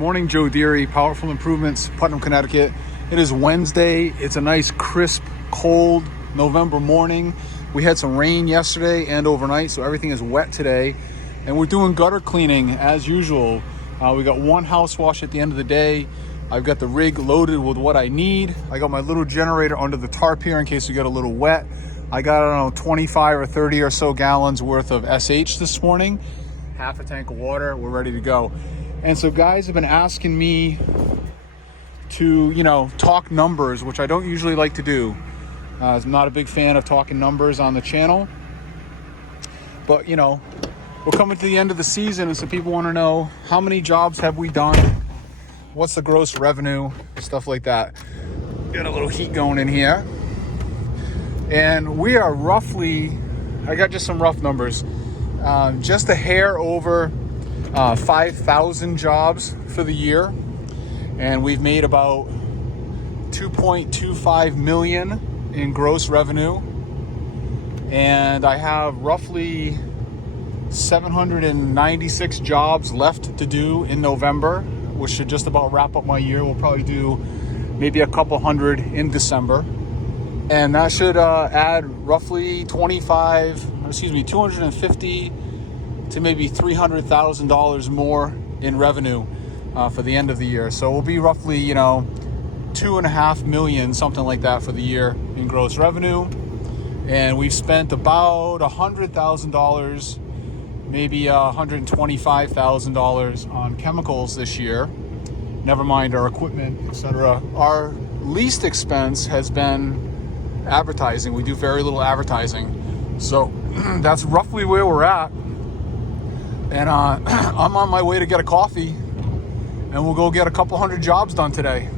Morning, Joe Deary, Powerful Improvements, Putnam, Connecticut. It is Wednesday. It's a nice, crisp, cold November morning. We had some rain yesterday and overnight, so everything is wet today. And we're doing gutter cleaning as usual. We got one house wash at the end of the day. I've got the rig loaded with what I need. I got my little generator under the tarp here in case we get a little wet. I got, I don't know, 25 or 30 or so gallons worth of SH this morning. Half a tank of water. We're ready to go. And so guys have been asking me to, talk numbers, which I don't usually like to do. I'm not a big fan of talking numbers on the channel. But, we're coming to the end of the season, and so people want to know, how many jobs have we done? What's the gross revenue? Stuff like that. Got a little heat going in here. And we are roughly, I got just some rough numbers, just a hair over 5,000 jobs for the year. And we've made about 2.25 million in gross revenue. And I have roughly 796 jobs left to do in November, which should just about wrap up my year. We'll probably do maybe a couple hundred in December. And that should add roughly 250 to maybe $300,000 more in revenue for the end of the year. So we'll be roughly, 2.5 million, something like that for the year in gross revenue. And we've spent about $100,000, maybe $125,000 on chemicals this year. Never mind our equipment, etc. Our least expense has been advertising. We do very little advertising. So that's roughly where we're at. And I'm on my way to get a coffee, and we'll go get a couple hundred jobs done today.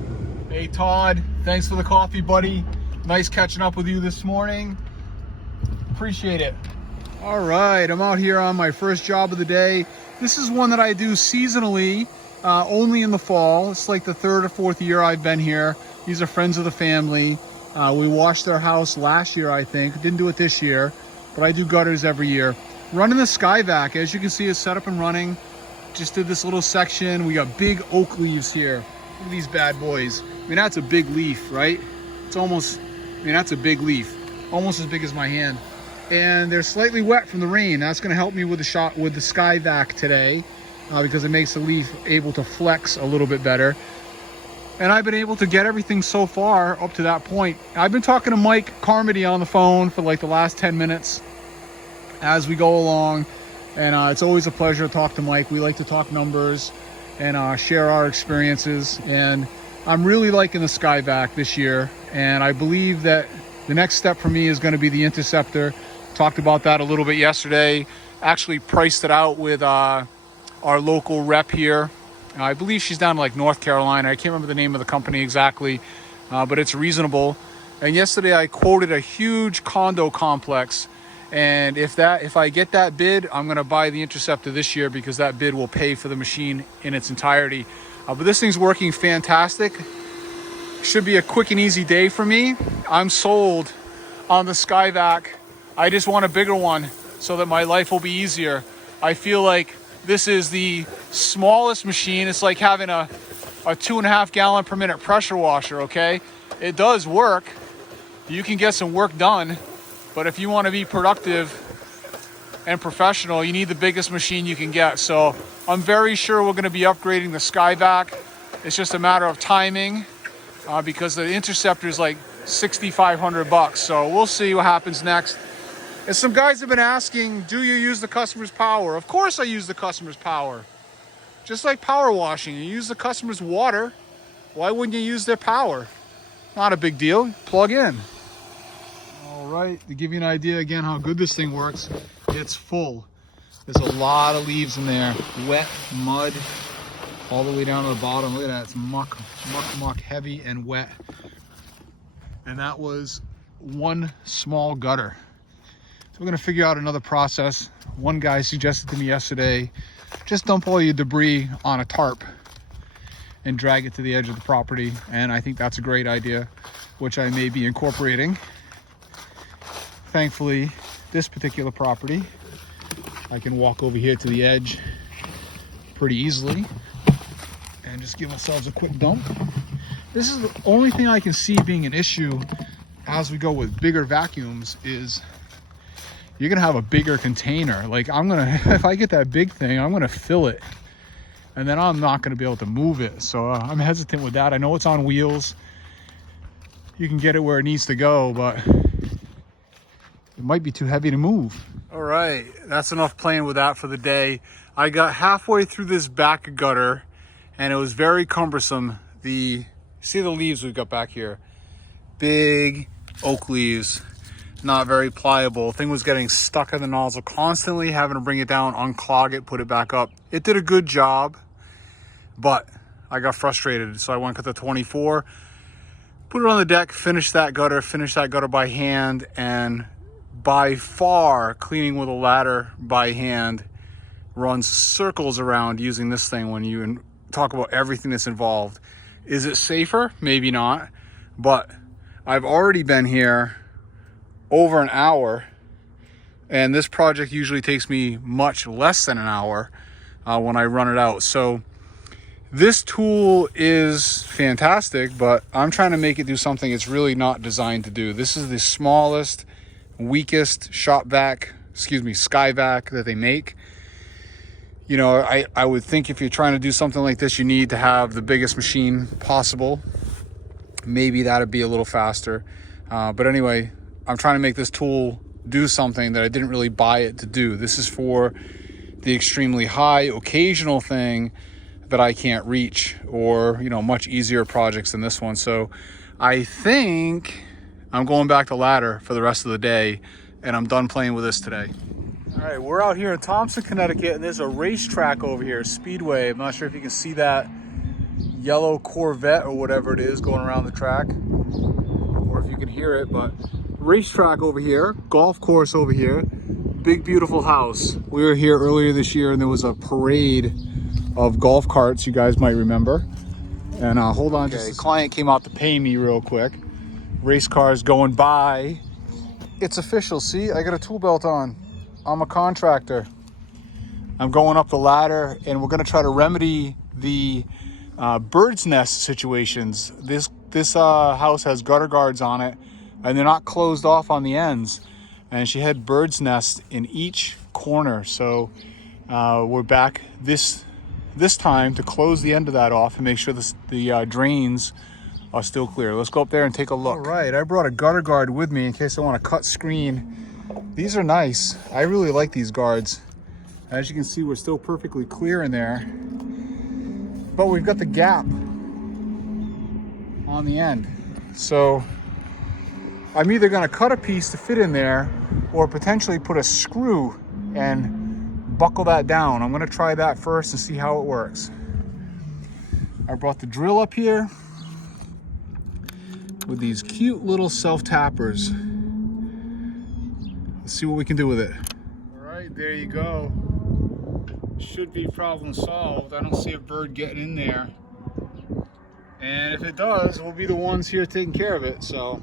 Hey Todd, thanks for the coffee, buddy. Nice catching up with you this morning. Appreciate it. All right, I'm out here on my first job of the day. This is one that I do seasonally, only in the fall. It's like the third or fourth year I've been here. These are friends of the family. We washed their house last year, I think. Didn't do it this year, but I do gutters every year. Running the Skyvac, as you can see, is set up and running. Just did this little section. We got big oak leaves here. Look at these bad boys. I mean, that's a big leaf, right? It's almost, that's a big leaf. Almost as big as my hand. And they're slightly wet from the rain. That's gonna help me with the Skyvac today because it makes the leaf able to flex a little bit better. And I've been able to get everything so far up to that point. I've been talking to Mike Carmody on the phone for like the last 10 minutes as we go along. And it's always a pleasure to talk to Mike. We like to talk numbers and share our experiences. And I'm really liking the Skyvac this year. And I believe that the next step for me is gonna be the Interceptor. Talked about that a little bit yesterday. Actually priced it out with our local rep here. I believe she's down in like North Carolina. I can't remember the name of the company exactly, but it's reasonable. And yesterday I quoted a huge condo complex. And if I get that bid, I'm gonna buy the Interceptor this year because that bid will pay for the machine in its entirety. But this thing's working fantastic. Should be a quick and easy day for me. I'm sold on the Skyvac. I just want a bigger one so that my life will be easier. I feel like this is the smallest machine. It's like having a 2.5 gallon per minute pressure washer, okay? It does work. You can get some work done, but if you want to be productive and professional, you need the biggest machine you can get. So I'm very sure we're going to be upgrading the Skyvac. It's just a matter of timing because the Interceptor is like $6,500. So we'll see what happens next. And some guys have been asking, do you use the customer's power? Of course I use the customer's power. Just like power washing, you use the customer's water. Why wouldn't you use their power? Not a big deal. Plug in. All right, to give you an idea again how good this thing works, it's full. There's a lot of leaves in there. Wet, mud, all the way down to the bottom. Look at that, it's muck, heavy and wet. And that was one small gutter. So we're gonna figure out another process. One guy suggested to me yesterday, just dump all your debris on a tarp and drag it to the edge of the property. And I think that's a great idea, which I may be incorporating. Thankfully, this particular property, I can walk over here to the edge pretty easily and just give ourselves a quick dump. This is the only thing I can see being an issue as we go with bigger vacuums is you're gonna have a bigger container. Like if I get that big thing, I'm gonna fill it, and then I'm not gonna be able to move it. So I'm hesitant with that. I know it's on wheels. You can get it where it needs to go, but it might be too heavy to move. All right, that's enough playing with that for the day. I got halfway through this back gutter and it was very cumbersome. See the leaves we've got back here? Big oak leaves, not very pliable. Thing was getting stuck in the nozzle constantly, having to bring it down, unclog it, put it back up. It did a good job, but I got frustrated. So I went with the 24, put it on the deck, finished that gutter by hand, and by far cleaning with a ladder by hand runs circles around using this thing when you talk about everything that's involved. Is it safer? Maybe not, but I've already been here over an hour, and this project usually takes me much less than an hour when I run it out. So this tool is fantastic, but I'm trying to make it do something it's really not designed to do. This is the smallest, weakest sky vac that they make. You know, I would think if you're trying to do something like this, you need to have the biggest machine possible. Maybe that'd be a little faster. But anyway, I'm trying to make this tool do something that I didn't really buy it to do. This is for the extremely high occasional thing that I can't reach, or, you know, much easier projects than this one. So I think I'm going back to ladder for the rest of the day, and I'm done playing with this today. All right, we're out here in Thompson, Connecticut, and there's a racetrack over here, Speedway. I'm not sure if you can see that yellow Corvette or whatever it is going around the track, or if you can hear it, but racetrack over here, golf course over here, big beautiful house. We were here earlier this year and there was a parade of golf carts, you guys might remember. And hold on, just a client came out to pay me real quick. Race cars going by. It's official, see, I got a tool belt on. I'm a contractor. I'm going up the ladder, and we're gonna try to remedy the bird's nest situations. This house has gutter guards on it, and they're not closed off on the ends. And she had bird's nests in each corner. So we're back this time to close the end of that off and make sure the drains are still clear. Let's go up there and take a look. All right, I brought a gutter guard with me in case I want to cut screen. These are nice. I really like these guards. As you can see, we're still perfectly clear in there, but we've got the gap on the end. So I'm either gonna cut a piece to fit in there or potentially put a screw and buckle that down. I'm gonna try that first and see how it works. I brought the drill up here with these cute little self-tappers. Let's see what we can do with it. All right, there you go. Should be problem solved. I don't see a bird getting in there. And if it does, we'll be the ones here taking care of it. So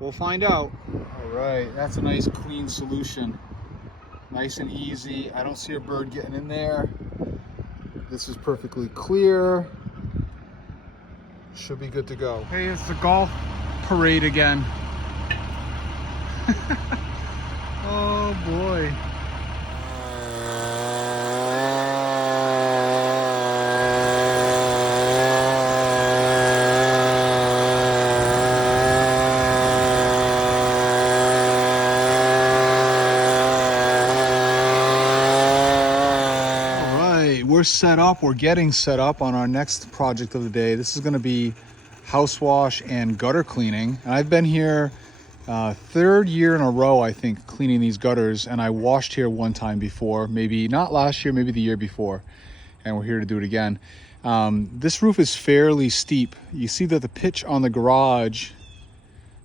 we'll find out. All right, that's a nice clean solution. Nice and easy. I don't see a bird getting in there. This is perfectly clear. Should be good to go. Hey, it's the golf parade again. Oh boy. We're set up, we're getting set up on our next project of the day. This is going to be house wash and gutter cleaning. And I've been here third year in a row, I think, cleaning these gutters. And I washed here one time before, maybe not last year, maybe the year before. And we're here to do it again. This roof is fairly steep. You see that the pitch on the garage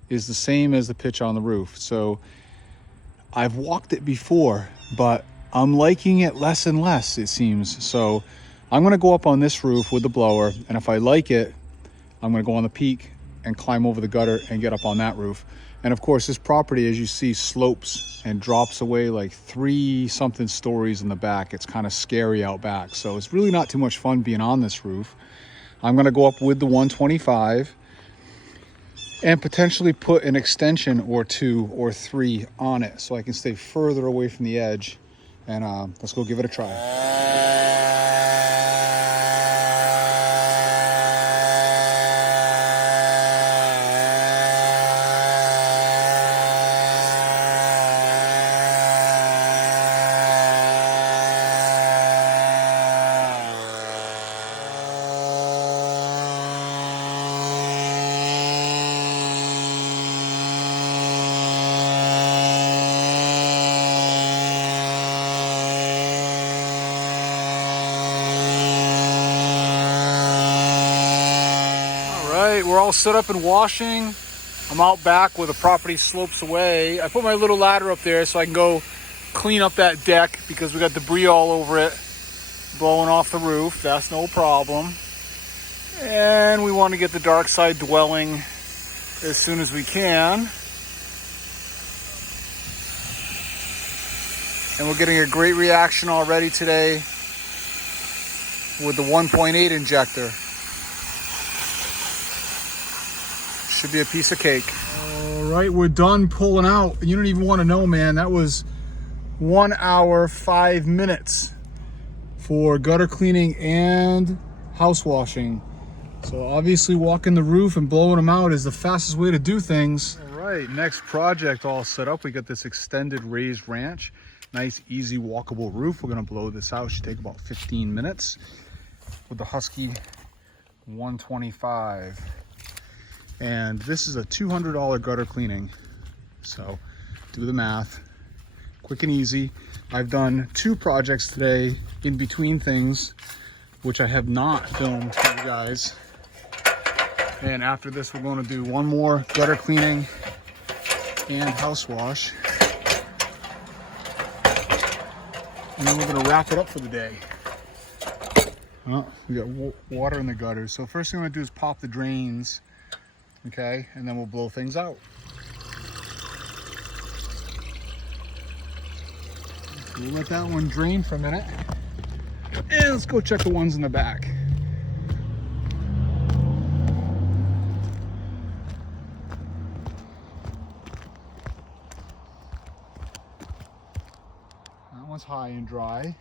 is the same as the pitch on the roof. So I've walked it before, but I'm liking it less and less, it seems. So I'm gonna go up on this roof with the blower, and if I like it, I'm gonna go on the peak and climb over the gutter and get up on that roof. And of course, this property, as you see, slopes and drops away like 3-something stories in the back. It's kind of scary out back. So it's really not too much fun being on this roof. I'm gonna go up with the 125 and potentially put an extension or 2 or 3 on it so I can stay further away from the edge. And let's go give it a try. We're all set up and washing. I'm out back where the property slopes away. I put my little ladder up there so I can go clean up that deck because we got debris all over it blowing off the roof. That's no problem. And we want to get the dark side dwelling as soon as we can. And we're getting a great reaction already today with the 1.8 injector. Should be a piece of cake. All right, we're done pulling out. You don't even want to know, man. That was 1 hour, 5 minutes for gutter cleaning and house washing. So obviously walking the roof and blowing them out is the fastest way to do things. All right, next project all set up. We got this extended raised ranch. Nice, easy, walkable roof. We're gonna blow this out. Should take about 15 minutes with the Husky 125. And this is a $200 gutter cleaning. So do the math, quick and easy. I've done 2 projects today in between things, which I have not filmed for you guys. And after this, we're going to do 1 more gutter cleaning and house wash. And then we're going to wrap it up for the day. Oh, we got water in the gutters. So first thing I'm going to do is pop the drains. Okay, and then we'll blow things out. We'll let that one drain for a minute. And let's go check the ones in the back. That one's high and dry.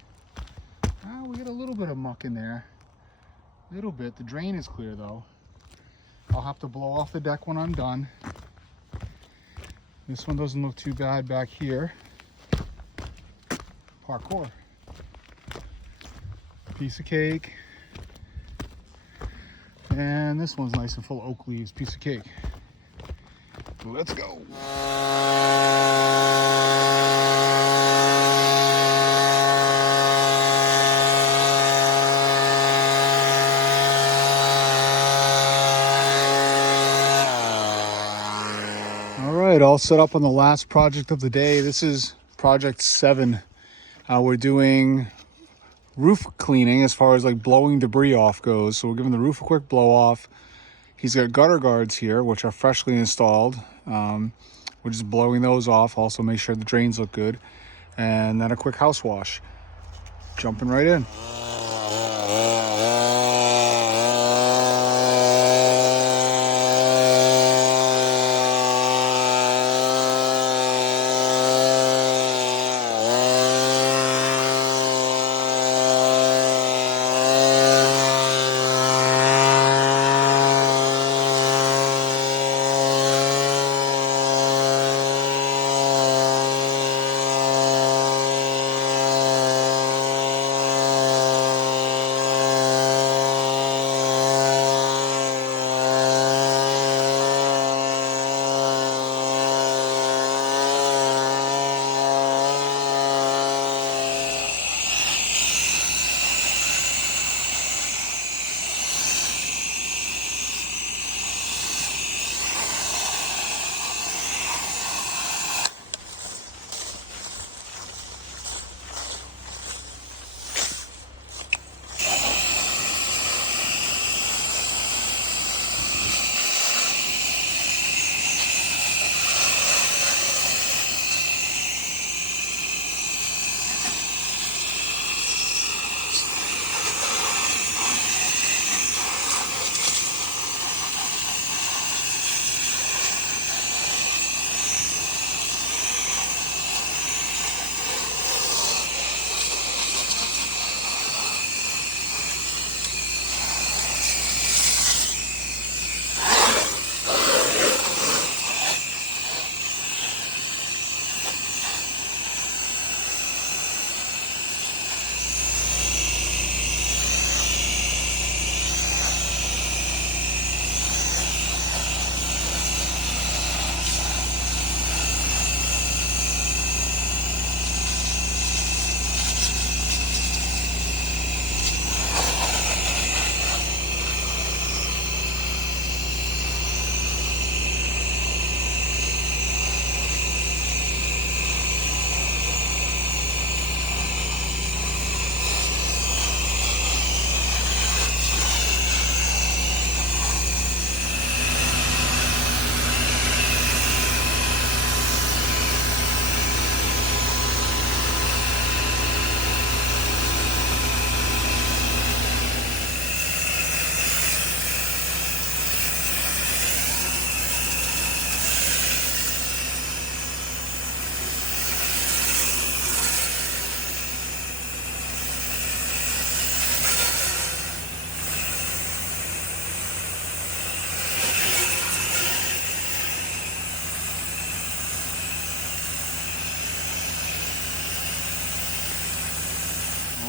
We get a little bit of muck in there. A little bit. The drain is clear though. I'll have to blow off the deck when I'm done. This one doesn't look too bad back here. Parkour. Piece of cake. And this one's nice and full of oak leaves. Piece of cake. Let's go. All set up on the last project of the day. This is project 7. We're doing roof cleaning as far as like blowing debris off goes. So we're giving the roof a quick blow off. He's got gutter guards here, which are freshly installed. We're just blowing those off. Also make sure the drains look good. And then a quick house wash. Jumping right in.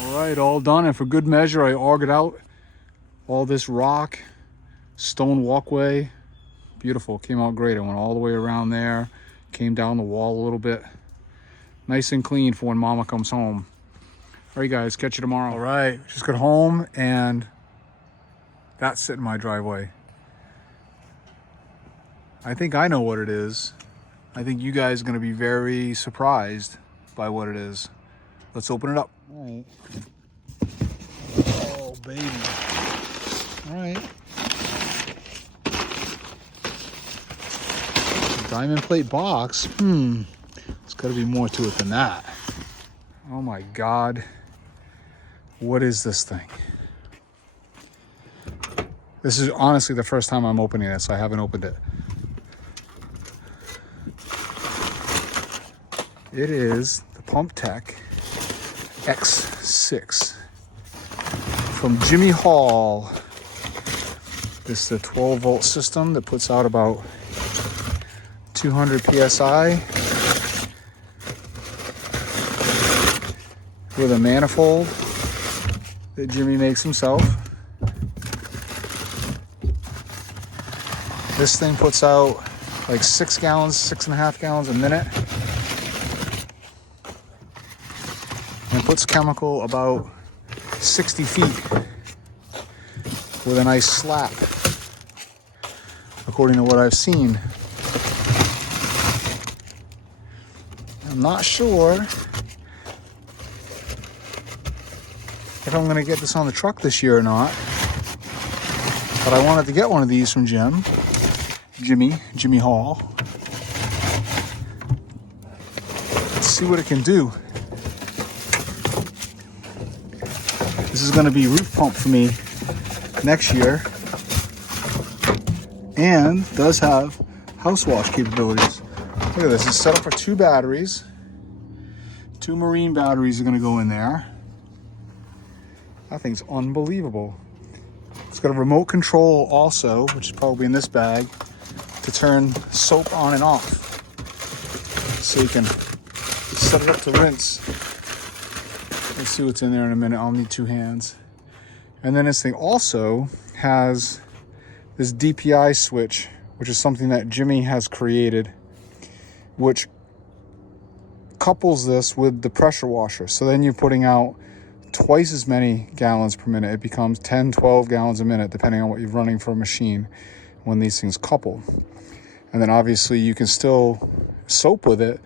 All right, all done. And for good measure, I augered out all this rock, stone walkway. Beautiful, came out great. I went all the way around there, came down the wall a little bit. Nice and clean for when mama comes home. All right, guys, catch you tomorrow. All right, just got home and that's sitting in my driveway. I think I know what it is. I think you guys are gonna be very surprised by what it is. Let's open it up. All right. Oh, baby. All right. Diamond plate box. There's gotta be more to it than that. Oh my God. What is this thing? This is honestly the first time I'm opening it, so I haven't opened it. It is the PumpTech X6 from Jimmy Hall. This is the 12-volt system that puts out about 200 PSI with a manifold that Jimmy makes himself. This thing puts out like 6 gallons, 6.5 gallons a minute. And puts chemical about 60 feet with a nice slap, according to what I've seen. I'm not sure if I'm gonna get this on the truck this year or not, but I wanted to get one of these from Jimmy Hall. Let's see what it can do. This is going to be roof pump for me next year, and does have house wash capabilities. Look at this, it's set up for 2 batteries. 2 marine batteries are going to go in there. That thing's unbelievable. It's got a remote control also, which is probably in this bag, to turn soap on and off. So you can set it up to rinse. Let's see what's in there in a minute. I'll need 2 hands. And then this thing also has this DPI switch, which is something that Jimmy has created, which couples this with the pressure washer. So then you're putting out twice as many gallons per minute. It becomes 10, 12 gallons a minute, depending on what you're running for a machine when these things couple. And then obviously you can still soap with it,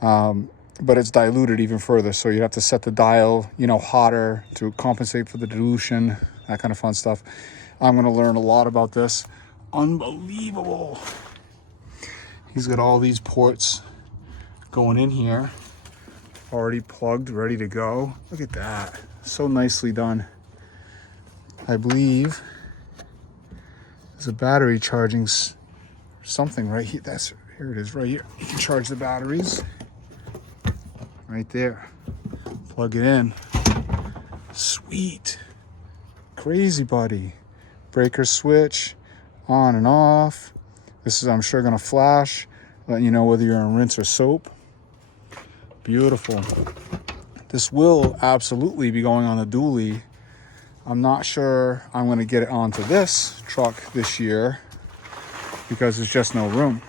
but it's diluted even further. So you have to set the dial, hotter to compensate for the dilution, that kind of fun stuff. I'm going to learn a lot about this. Unbelievable. He's got all these ports going in here, already plugged, ready to go. Look at that. So nicely done. I believe there's a battery charging something right here. Here it is right here. You can charge the batteries. Right there. Plug it in. Sweet. Crazy buddy. Breaker switch. On and off. This is, I'm sure, going to flash. Letting you know whether you're in rinse or soap. Beautiful. This will absolutely be going on the dually. I'm not sure I'm going to get it onto this truck this year because there's just no room.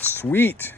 Sweet.